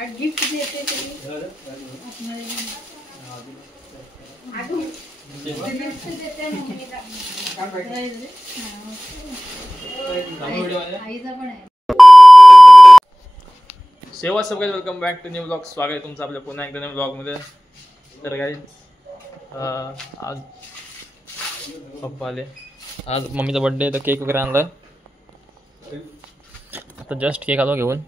Gift देते तरी gift देते मम्मीला आईचा पण आहे. सेवा सब guys, welcome back to new blog. स्वागत आहे तुमचं आपल्या पुन्हा एकदा न्यू ब्लॉगमध्ये. तर गाइस आज पप्पा आले. आज मम्मीचा बर्थडे आहे तर केक वगैरे आणलाय. आता जस्ट केक आलो घेऊन.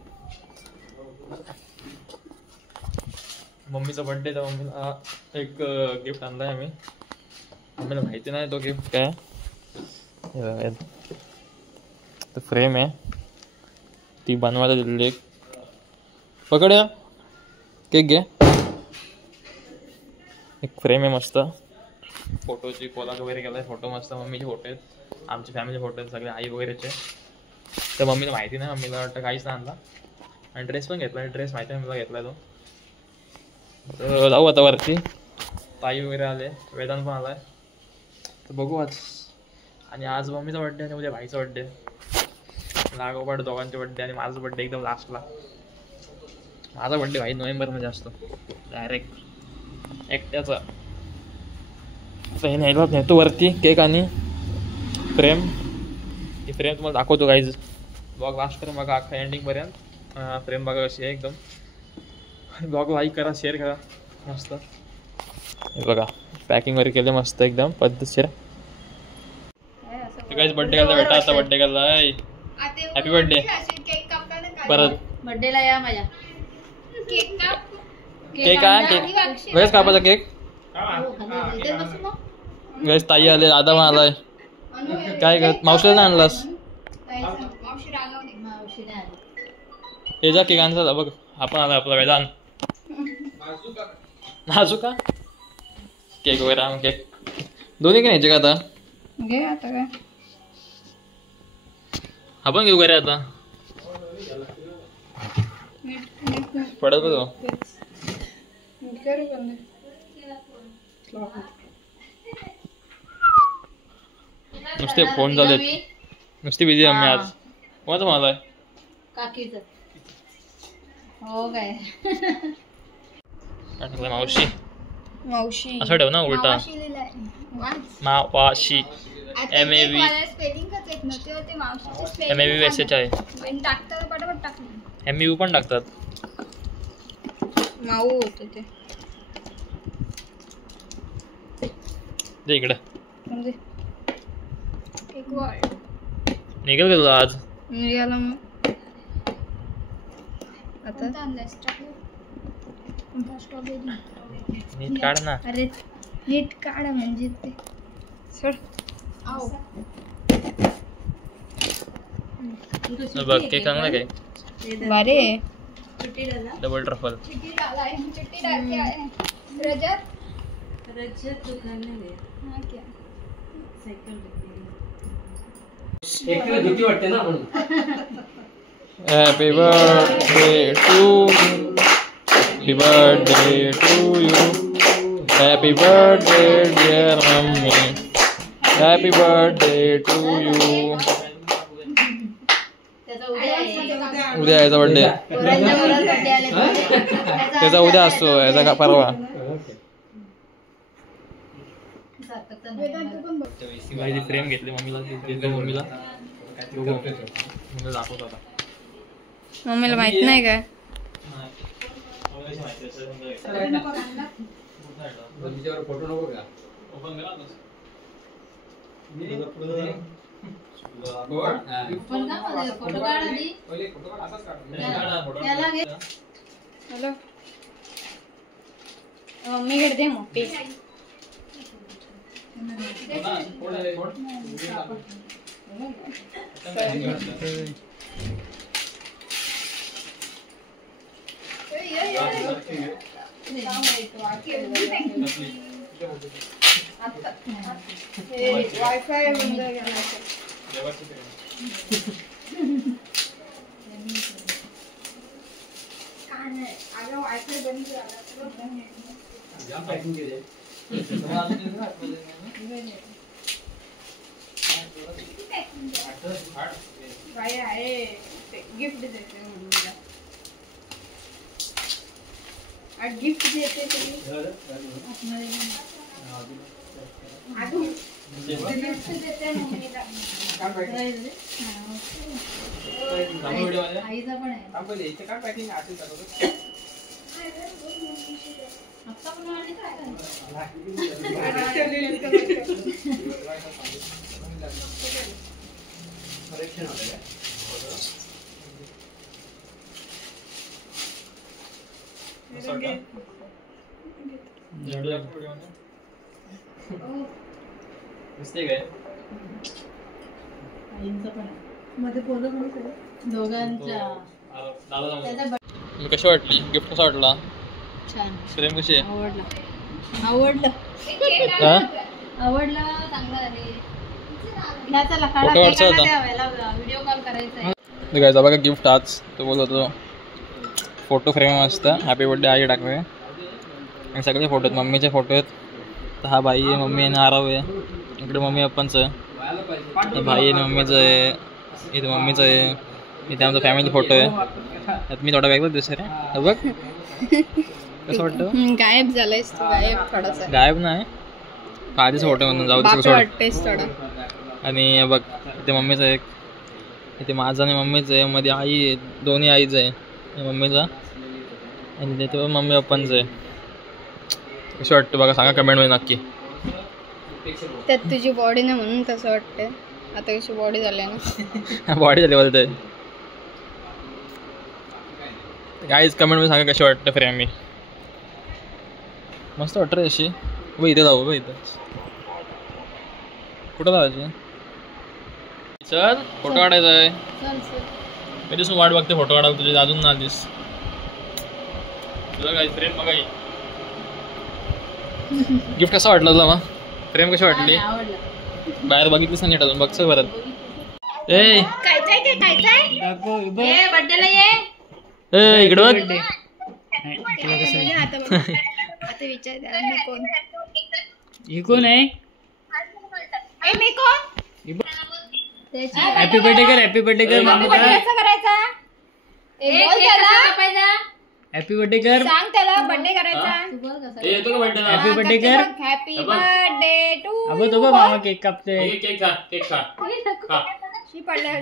मम्मीचा बर्थडे तर मम्मीला एक गिफ्ट आणलाय आम्ही. मम्मीला माहिती नाही तो गिफ्ट काय. तो फ्रेम आहे, ती बनवायला दिलेली. एक पकड या, केक घे. एक फ्रेम आहे मस्त, फोटोची कोलाज वगैरे केला आहे. फोटो मस्त, मम्मीचे फोटो आहेत, आमचे फॅमिली फोटो आहेत सगळे, आई वगैरेचे. तर मम्मीला माहिती नाही, मम्मीला वाटतं काहीच नाही आणला. आणि ड्रेस पण घेतला, ड्रेस माहिती आहे मला घेतला तो. तर जाऊ आता वरती. ताई वगैरे आले, वेदांत पण आला आहे. तर बघू आज. आणि आज मम्मीचा बड्डे आणि उद्या भाईचा बड्डे. लागोपाठ दोघांचे बड्डे आणि माझा बड्डे एकदम लास्टला. माझा बड्डे भाई नोव्हेंबरमध्ये असतो डायरेक्ट एकट्याचा. तर हे न्यायला नेतो वरती केक आणि फ्रेम. ही फ्रेम तुम्हाला दाखवतो गाईज. ब्लॉग लास्टपर्यंत बघा, अख्खा एंडिंगपर्यंत. फ्रेम बघा कशी आहे एकदम. ब्लॉग लाईक करा, शेअर करा. मस्त हे बघा, पॅकिंग वगैरे केलं मस्त एकदम पद्धतशीर. गाईज बड्डे केला बेटा, आता बड्डे केला. Happy birthday. परत बर्थडेला या माझ्या. केक आहे, केक वेळेस कापायचा केक. गैस ताई आले, दादा पण आलाय. काय कर, मावशीला नाही आणलास? हे जा केक आणला बघ. आपण आला आपला वेदांत. नाजू का केक वगैरे आम केक दोन्ही काय न्यायचे का आता? घे आता काय आपण घेऊ घरी आता. पडत बघ नुसते फोन झाले, नुसती बिझी आम्ही आज. कोणाचं मला आहे? काकीचं. हो काय मावशी. मावशी असं ठेव ना उलटा. मावाशी MAV मेसेज आहे. MAV पण टाकतात. माऊ होतं ते. दे इकडे. निघेल का तुला आज? निघाला मग आता. नीट काढ ना. अरे नीट काढ म्हणजे ते सोड. बघ केक चांगला काय. बारे double truffle. Happy birthday to Happy birthday to you. Happy birthday dear mummy. Happy birthday to you. उद्या याचा बर्थडे. त्याचा उद्या असतो, याचा का परवा. फ्रेम घेतली मम्मीला, मम्मीला दाखवतो आता. मम्मीला माहित नाही काय. फोटो नको का? हॅलो मम्मी कडे दे मग पे. वायफाय बंद केला. अगं वायफाय बंद झाला. गिफ्ट देते मम्मीला. गिफ्ट देते तुम्ही गिफ्ट देते मम्मीला. आईचा पण आहे. आता पण आणि काय दोघांच्या कशी वाटली गिफ्ट? कसा वाटला? छान. प्रेम कशी आहे? आवडलं चांगलं आहे. व्हिडिओ कॉल करायचा आहे. बघा गिफ्ट आज तो बोलत होतो फोटो फ्रेम असतं. हॅपी बर्थडे आई टाकवे आणि सगळे फोटो आहेत. मम्मीचे फोटो आहेत. तर हा भाई आहे, मम्मी आहे, आराव आहे. इकडे मम्मी पप्पांचं आहे, भाई आहे, मम्मीचं आहे, इथे मम्मीचं आहे, इथे आमचा फॅमिली फोटो आहे. त्यात मी थोडा वेगळं दिसत रे. बघ कसं वाटतं? गायब झालायस तू. गायब थोडासा. गायब नाही, आधीच फोटो म्हणून जाऊ दे थोडा. आणि बघ इथे मम्मीचं एक, इथे माझं आणि मम्मीचं आहे, मध्ये आई आहे, दोन्ही आईचं आहे मम्मीचा, आणि तिथे पण मम्मी पप्पांचं आहे. कसं वाटतं बघा, सांगा कमेंटमध्ये नक्की. त्यात तुझी बॉडी नाही म्हणून तसं वाटतंय. आता कशी बॉडी झाली ना. बॉडी झाली बोलते. गाईज कमेंटमध्ये सांगा कशी वाटतं फ्रेम. मी मस्त वाटतं रे अशी. व इथे जाऊ, इथं कुठं जायचं? चल फोटो काढायचा आहे. मी दिसून वाट बघते फोटो काढायला तुझे, अजून ना आलीस. तुझा काय फ्रेम बघा. गिफ्ट कसा वाटलं तुला? मग फ्रेम कशी वाटली? बाहेर बघितलीस ना नीट? अजून बघच परत. ए इकडे बघ. आता विचार मी कोण? ही कोण आहे? मी कोण? हॅपी बर्थडे कर, हॅपी बर्थडे कर मामाला. करायचा? हॅपी बर्थडे कर. सांग त्याला बर्थडे करायचा. हॅपी बर्थडे कर. Happy birthday to. अबो तो बघ मामा केक कापते. केक खा, केक खा. शी पडल्या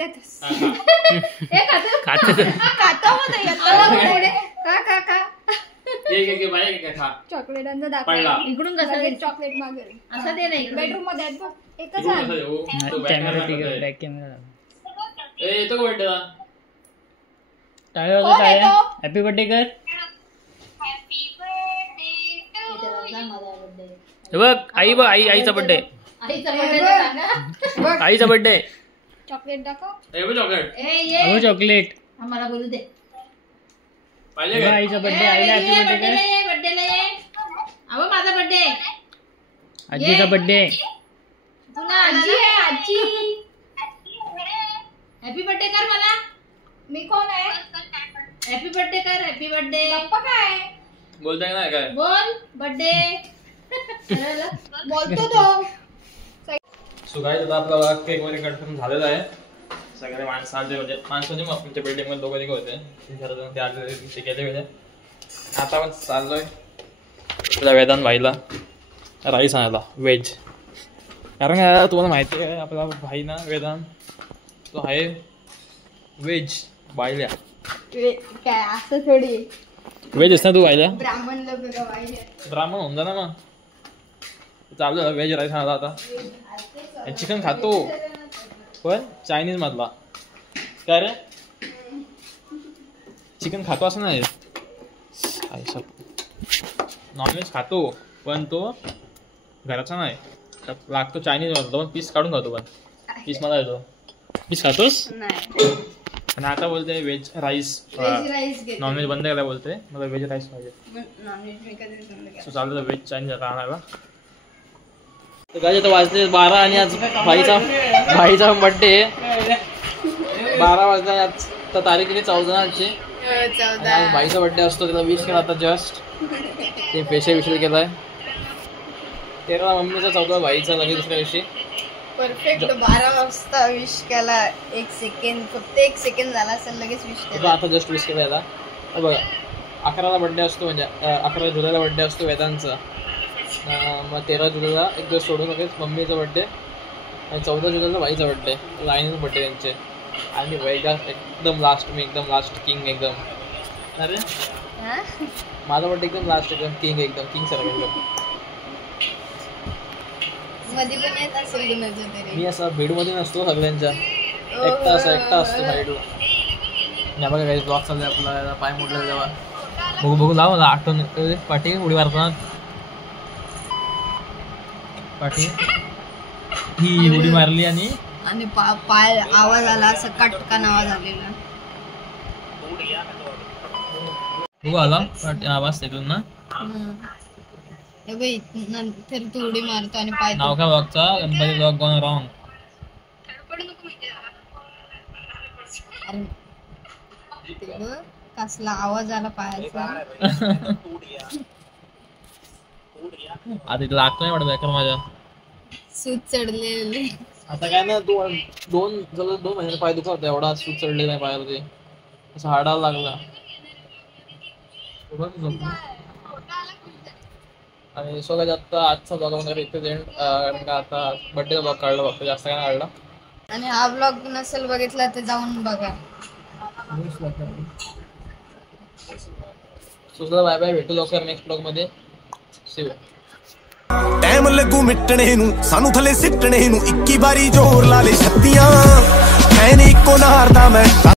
चॉकलेटांचा दाखवा. इकडून कसं चॉकलेट मागे असं ते नाही. बेडरूम मध्ये आहेत बघ. एकच कॅमेरा तिकडे, बॅक कॅमेरा. येतो का बर्थडे? टाळ्या वाजव, टाळ्या. हॅपी बर्थडे कर. बघ आई, बघ आईचा बर्थडे. आईचा बर्थडे. चॉकलेट दाखव. चॉकलेट. अबो चॉकलेट. आम्हाला बोलू दे. आईचा बर्थडे. आईला हॅपी बर्थडे कर. अहो माझा बर्थडे. आजीचा बर्थडे. तुला आजी आहे. आजी हॅपी बर्थडे कर मला. मी कोण आहे? हॅपी बर्थडे कर. Happy birthday. पप्पा काय बोलताय ना? काय बोल? बर्थडे बोलतो तो. सुगायचं तर आपला केक वगैरे कन्फर्म झालेला आहे. सगळे माणसांचे म्हणजे आमच्या बिल्डिंगमध्ये लोक निघ होते. ते आले, ते गेले वेळे. आता आपण चाललोय आपल्या वेदांत भाईला राईस आणायला व्हेज. कारण काय तुम्हाला माहिती आहे आपला भाई ना वेदांत तो आहे व्हेज. बायल्या काय असं थोडी व्हेज ना तू बायल्या? ब्राह्मण लोक ब्राह्मण होऊन जा ना. मग चालू व्हेज राईस आणायला आता. चिकन खातो पण चायनीज मधला. काय रे चिकन खातो असं नाही. नॉनव्हेज खातो पण तो घराचा नाही, लागतो चायनीज मधला. पण पीस काढून खातो. पण पीस मला येतो. पीस खातोस? आणि आता बोलते व्हेज राईस. नॉनव्हेज बंद करायला बोलते. मला व्हेज राईस पाहिजे. सो चालू व्हेज चायनीज आता आणायला. काय आता वाजले 12 आणि आज भाईचा बर्थडे 12 वाजता. आज तर तारीख किती? 14 आजची. आज भाईचा बर्थडे असतो. त्याला विश केला आता जस्ट. ते फेशियल केलाय. 13 मम्मीचा, 14 भाईचा. लगेच दुसऱ्या दिवशी परफेक्ट 12 वाजता विश केला. 1 सेकंड, फक्त 1 सेकंड झाला असेल लगेच विश केला. आता जस्ट विश केला याला. बघा 11ला बड्डे असतो, म्हणजे 11 जुलैला बड्डे असतो वेदांचा. मग 13 जुलैला एक दिवस सोडून लगेच मम्मीचा बड्डे आणि 14 जुलैला बाईचा बड्डे, लाईनच बड्डे त्यांचे. आणि वेदा एकदम लास्ट, मी एकदम लास्ट किंग एकदम. अरे माझा बड्डे एकदम लास्ट, एकदम किंग सारखं एकदम. मी असा भेडमध्ये नसतो सगळ्यांच्या, एकटा असतो साईडला. या बघा काही ब्लॉग चालले आपला, पाय मोडले तेव्हा. बघू लाव मला आठवण पाठी उडी मारतात. पाठी ही उडी मारली आणि पाय आवाज आला, असं कटकन आवाज आलेला. बघू आला आवाज तिकडून ना. नंतर तू उडी मारतो आणि पाय. नाव काय ब्लॉगचा? Ganpati blog gone wrong. कसला आवाज आला पायाचा. आता इथं लागतो नाही वाटत माझ्या, सूज चढलेली. आता काय ना, 2 महिने पाय दुखवतो, एवढा सूज चढले नाही पायाला, ते असं हाडायला लागला. आणि सो काय आता आजचा ब्लॉग वगैरे इथेच एंड, कारण का आता बड्डेचा ब्लॉग काढला फक्त, जास्त काय काढला. आणि हा ब्लॉग नसेल बघितला तर जाऊन बघा. सुचला बाय बाय, भेटू लवकर नेक्स्ट ब्लॉग मध्ये. See you. ਟਾਈਮ ਲੱਗੂ ਮਿਟਣੇ ਨੂੰ ਸਾਨੂੰ ਥੱਲੇ ਸਿੱਟਣੇ ਨੂੰ 21 ਵਾਰੀ ਜ਼ੋਰ ਲਾ ਲੈ ਛੱਤੀਆਂ ਐ ਨੀ ਇੱਕੋ ਨਾਰ ਦਾ ਮੈਂ